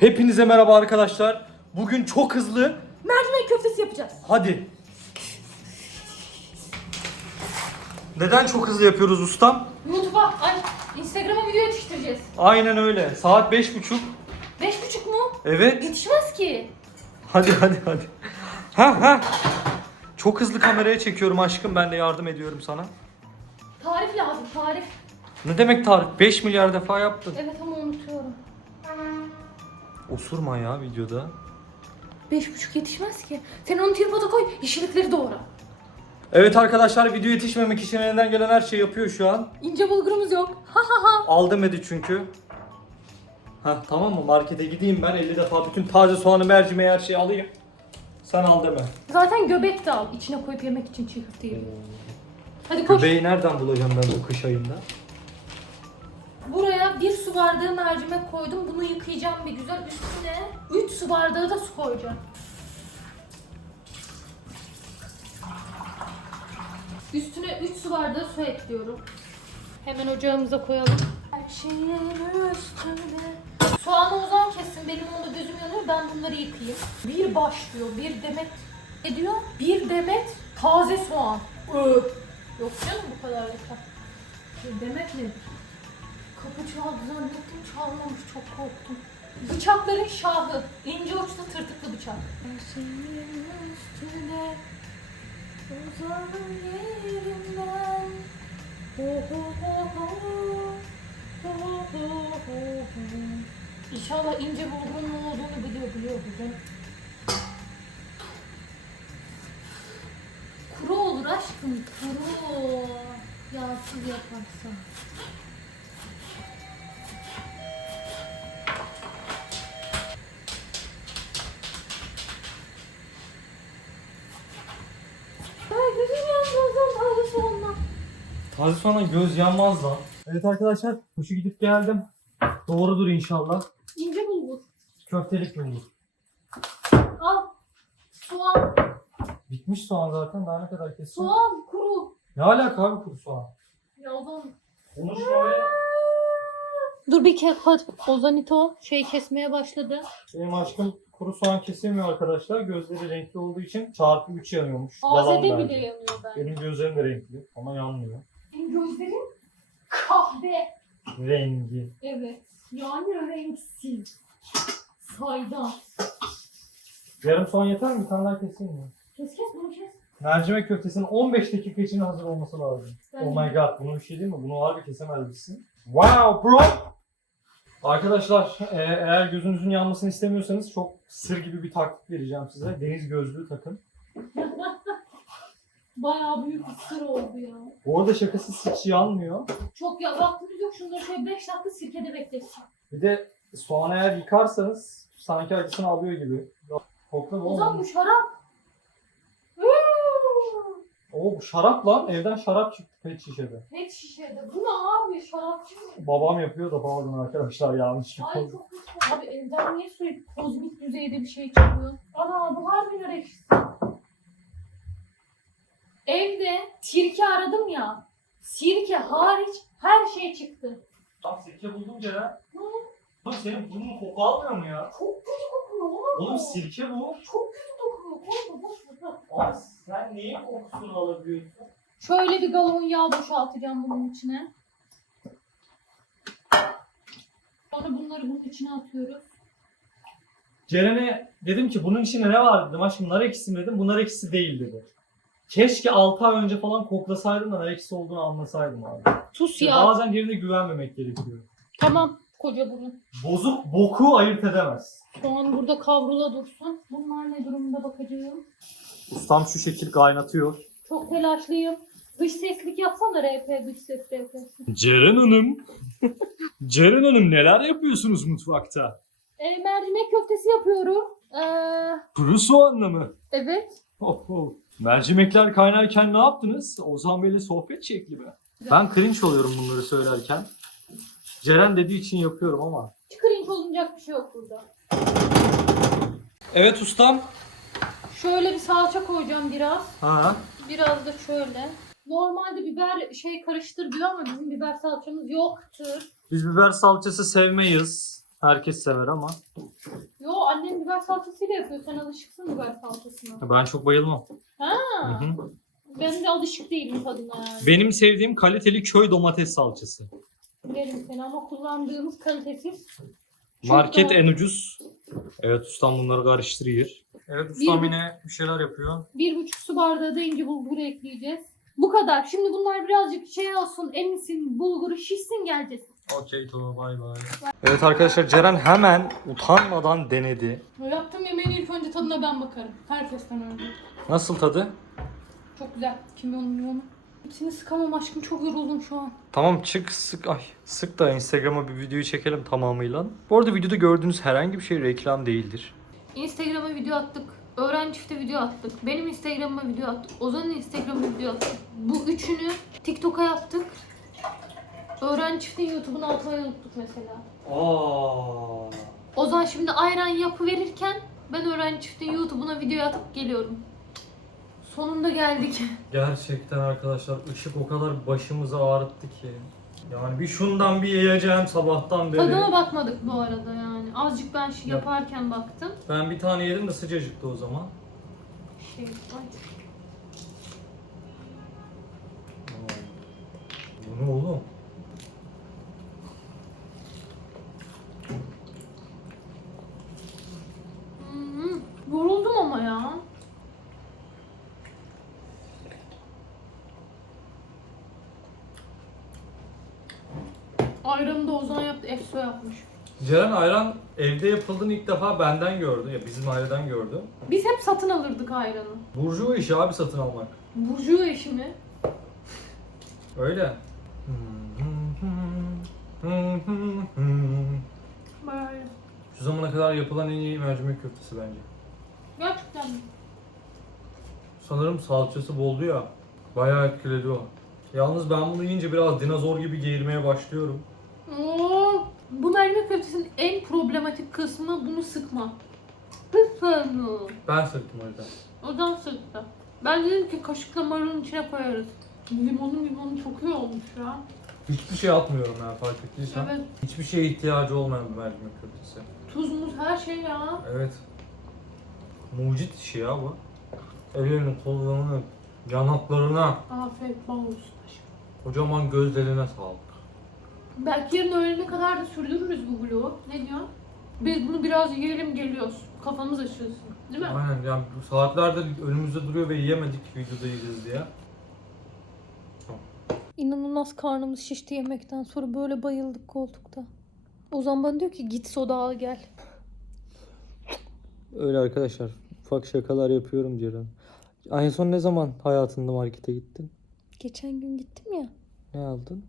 Hepinize merhaba arkadaşlar. Bugün çok hızlı. Mercimek köftesi yapacağız. Hadi. Neden çok hızlı yapıyoruz ustam? YouTube'a, ay Instagram'a video yetiştireceğiz. Aynen öyle. Saat beş buçuk. Beş buçuk mu? Evet. Yetişmez ki. Hadi hadi hadi. Ha ha. Çok hızlı kameraya çekiyorum aşkım. Ben de yardım ediyorum sana. Tarif lazım, tarif. Ne demek tarif? 5 milyar defa yaptın. Evet ama. Osurma ya videoda. Beş buçuk yetişmez ki. Sen onu tripoda koy, yeşillikleri doğra. Evet arkadaşlar video yetişmemek için elinden gelen her şeyi yapıyor şu an. İnce bulgurumuz yok. Ha ha ha. Aldım Edi çünkü. Ha tamam mı? Markete gideyim ben 50 defa bütün taze soğanı, mercimeği her şeyi alayım. Sen al deme. Zaten göbek de al. içine koyup yemek için çiğ köfteyi. Hadi koş. Göbeği nereden bulacağım ben bu kış ayında? Su bardağı mercimek koydum. Bunu yıkayacağım bir güzel. Üstüne 3 su bardağı da su koyacağım. Üstüne 3 su bardağı su ekliyorum. Hemen ocağımıza koyalım. Her şeyin üstüne. Soğanı Ozan kessin. Benim onda gözüm yanıyor. Ben bunları yıkayayım. Bir başlıyor. Bir demet. Ne diyor? Bir demet taze soğan. Öh. Yok canım bu kadar yeter. Bir demet nedir? Kapı çaldı zannettim çalmamış çok korktum. Bıçakların şahı. ince uçlu tırtıklı bıçak. Her üstüne uzanın yerimden. Ho ho ho ho. Ho ho ho ho. İnşallah ince bulgurun ne olduğunu biliyor biliyor bugün. Kuru olur aşkım kuru. Yağsız yaparsan. Taze soğana göz yanmaz lan. Evet arkadaşlar kuşu gidip geldim. Doğrudur inşallah. İnce bulgur. Köftelik bulgur. Al. Soğan. Bitmiş soğan zaten daha ne kadar kesin. Soğan kuru. Ne alaka abi kuru soğan? Ya o zaman. Konuşma be. Dur bir kez hadi. Ozanito şey kesmeye başladı. Benim aşkım kuru soğan kesemiyor arkadaşlar. Gözleri renkli olduğu için çarpı 3 yanıyormuş. Yalan Azede bence. bile yanıyor ben. Benim gözlerim de renkli ama yanmıyor. Benim gözlerim kahve. Rengi. Evet. Yani renksiz. Saydam. Yarım soğan yeter mi? Bir tane daha keseyim mi? Kes kes bunu kes. Mercimek köftesinin 15 dakika içinde hazır olması lazım. Ben- Oh my god bunu bir şey değil mi? Bunu harbi kesemez misin? Wow bro! Arkadaşlar e, eğer gözünüzün yanmasını istemiyorsanız çok sır gibi bir taktik vereceğim size. Deniz gözlüğü takın. Bayağı büyük bir sır oldu ya. Bu arada şakasız hiç yanmıyor. Çok ya vaktimiz yok. Şunları şöyle 5 dakika sirkede bekleteceğim. Bir de soğanı eğer yıkarsanız sanki acısını alıyor gibi. Kokla O zaman bu oğlum. şarap. Oo bu şarap lan. Evden şarap çıktı pet şişede. Pet şişede. Bu ne abi? Şarapçı mı? Babam yapıyor da pardon arkadaşlar yanlış Ay çok kötü. Abi evden niye sürekli kozmik düzeyde bir şey çıkıyor? Ana bu harbi nar ekşisi. Evde sirke aradım ya. Sirke hariç her şey çıktı. Tam sirke buldum Ceren. Ne? Oğlum senin burnun koku almıyor mu ya? Çok kötü kokuyor oğlum. Oğlum sirke bu. Çok kötü kokuyor. Bırak. Abi sen neyin kokusunu alabiliyorsun? Şöyle bir galon yağ boşaltacağım bunun içine. Sonra bunları bunun içine atıyoruz. Ceren'e dedim ki bunun içinde ne var dedim aşkım nar ekşisi mi dedim. Bu nar ekşisi değil dedi. Keşke 6 ay önce falan koklasaydım da nar ekşisi olduğunu anlasaydım abi. Tuz İşte yağı. bazen birine güvenmemek gerekiyor. Tamam. Koca burun. Bozuk boku ayırt edemez. Şu an burada kavrula dursun. Bunlar ne durumda bakacağım. Ustam şu şekil kaynatıyor. Çok telaşlıyım. Dış seslik yapsana RP dış ses RP'si. Ceren Hanım. Ceren Hanım neler yapıyorsunuz mutfakta? E, mercimek köftesi yapıyorum. Ee, Kuru soğanla mı? evet. Oh, oh. Mercimekler kaynarken ne yaptınız? Ozan Bey'le sohbet şekli mi? Ben cringe oluyorum bunları söylerken. Ceren dediği için yapıyorum ama. Cringe olunacak bir şey yok burada. Evet ustam. Şöyle bir salça koyacağım biraz. Ha. Biraz da şöyle. Normalde biber şey karıştır diyor ama bizim biber salçamız yoktur. Biz biber salçası sevmeyiz. Herkes sever ama Yo annem biber salçasıyla yapıyor. Sen alışıksın biber salçasına. ben çok bayılmam. Ha. Hı hı. Ben de alışık değilim tadına. Benim sevdiğim kaliteli köy domates salçası. Bilerim seni ama kullandığımız kalitesiz. Çok Market da- en ucuz. Evet ustam bunları karıştırıyor. Evet ustam yine bir şeyler yapıyor. Bir buçuk su bardağı da ince bulgur ekleyeceğiz. Bu kadar. Şimdi bunlar birazcık şey olsun, emsin, bulguru şişsin geleceğiz. Okey tamam bay bay. Evet arkadaşlar Ceren hemen utanmadan denedi. Yaptığım yemeğin ilk önce tadına ben bakarım. Herkesten önce. Nasıl tadı? Çok güzel. Kimyonu miyonu. Hepsini sıkamam aşkım çok yoruldum şu an. Tamam çık sık ay sık da Instagram'a bir videoyu çekelim tamamıyla. Bu arada videoda gördüğünüz herhangi bir şey reklam değildir. Instagram'a video attık. Öğrenci çifte video attık. Benim Instagram'ıma video attık. Ozan'ın Instagram'ına video attık. Bu üçünü TikTok'a yaptık. Öğrenci çiftin YouTube'unu atmayı unuttuk mesela. Aa. Ozan şimdi ayran yapı verirken ben öğrenci çiftin YouTube'una video atıp geliyorum. Sonunda geldik. Gerçekten arkadaşlar ışık o kadar başımızı ağrıttı ki. Yani bir şundan bir yiyeceğim sabahtan beri. Tadına bakmadık bu arada yani. Azıcık ben şey Yap. yaparken baktım. Ben bir tane yedim de sıcacıktı o zaman. Şey, ay. Bu ne oğlum? Hı-hı. Yoruldum ama ya. Ayranı da Ozan yaptı, Efso yapmış. Ceren ayran evde yapıldığını ilk defa benden gördü. Ya bizim aileden gördü. Biz hep satın alırdık ayranı. Burjuva işi abi satın almak. Burjuva işi mi? Öyle. Böyle. Şu zamana kadar yapılan en iyi mercimek köftesi bence. Gerçekten mi? Sanırım salçası boldu ya. Bayağı etkiledi o. Yalnız ben bunu yiyince biraz dinozor gibi geğirmeye başlıyorum. Oo, bu mercimek köftesinin en problematik kısmı bunu sıkma. Lütfen. Ben sıktım o yüzden. Ozan sıktı. Ben dedim ki kaşıkla marulun içine koyarız. Limonun limonu çok iyi olmuş ya. Hiçbir şey atmıyorum yani fark ettiysen. Evet. Hiçbir şeye ihtiyacı olmayan bir mercimek köftesi. Tuz muz her şey ya. Evet. Mucit işi ya bu. Ellerini, kollarını, yanaklarına, Afiyet bal olsun aşkım. kocaman gözlerine sağlık. Belki yarın öğlene kadar da sürdürürüz bu vlogu. Ne diyor? Biz bunu biraz yiyelim geliyoruz. Kafamız açılsın. Değil mi? Aynen yani bu saatlerdir önümüzde duruyor ve yiyemedik videoda yiyeceğiz diye. İnanılmaz karnımız şişti yemekten sonra böyle bayıldık koltukta. Ozan bana diyor ki git soda al gel. Öyle arkadaşlar. Ufak şakalar yapıyorum Ceren. En son ne zaman hayatında markete gittin? Geçen gün gittim ya. Ne aldın?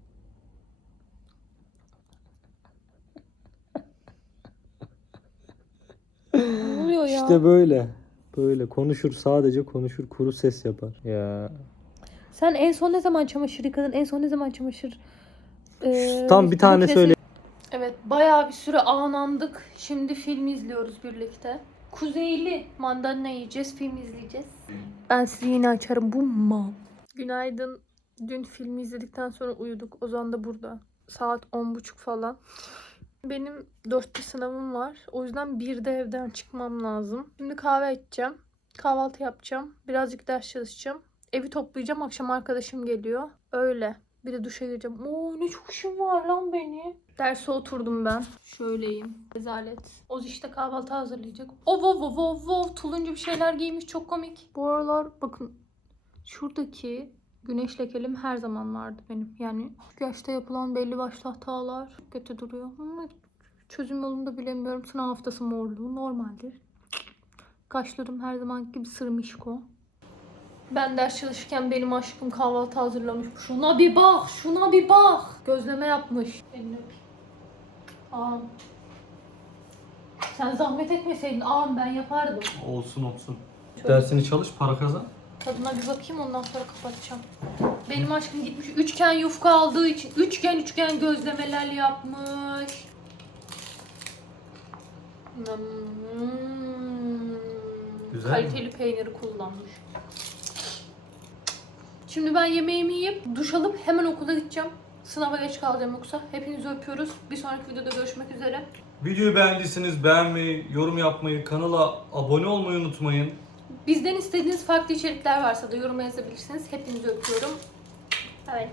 Ne oluyor ya? İşte böyle. Böyle konuşur sadece konuşur kuru ses yapar. Ya. Sen en son ne zaman çamaşır yıkadın? En son ne zaman çamaşır Ee, Tam bir tane makinesi- söyle. Evet bayağı bir süre ağlandık. Şimdi film izliyoruz birlikte. Kuzeyli mandalina yiyeceğiz, film izleyeceğiz. Ben sizi yine açarım bu mal. Günaydın. Dün filmi izledikten sonra uyuduk. Ozan da burada. Saat 10.30 falan. Benim dörtte sınavım var. O yüzden bir de evden çıkmam lazım. Şimdi kahve içeceğim. Kahvaltı yapacağım. Birazcık ders çalışacağım. Evi toplayacağım. Akşam arkadaşım geliyor. Öyle. Bir de duşa gireceğim. Oo ne çok işim var lan benim. Derse oturdum ben. Şöyleyim. Rezalet. Oz işte kahvaltı hazırlayacak. Ov ov ov ov. Tuluncu bir şeyler giymiş. Çok komik. Bu aralar bakın. Şuradaki güneş lekelim her zaman vardı benim. Yani yaşta yapılan belli başlı hatalar kötü duruyor. Ama çözüm yolunu da bilemiyorum. Sınav haftası morluğu normaldir. Kaşlarım her zaman gibi sırmışko. Ben ders çalışırken benim aşkım kahvaltı hazırlamış. Şuna bir bak, şuna bir bak. Gözleme yapmış. Elini. Ağam. Sen zahmet etmeseydin ağam ben yapardım. Olsun olsun. Şöyle Dersini çalış para kazan. tadına bir bakayım ondan sonra kapatacağım. Benim aşkım gitmiş üçgen yufka aldığı için üçgen üçgen gözlemeler yapmış. Hmm. Güzel mi? Kaliteli peyniri kullanmış. Şimdi ben yemeğimi yiyip duş alıp hemen okula gideceğim. Sınava geç kalacağım yoksa. Hepinizi öpüyoruz. Bir sonraki videoda görüşmek üzere. Videoyu beğendiyseniz beğenmeyi, yorum yapmayı, kanala abone olmayı unutmayın. Bizden istediğiniz farklı içerikler varsa da yoruma yazabilirsiniz. Hepinizi öpüyorum. Evet.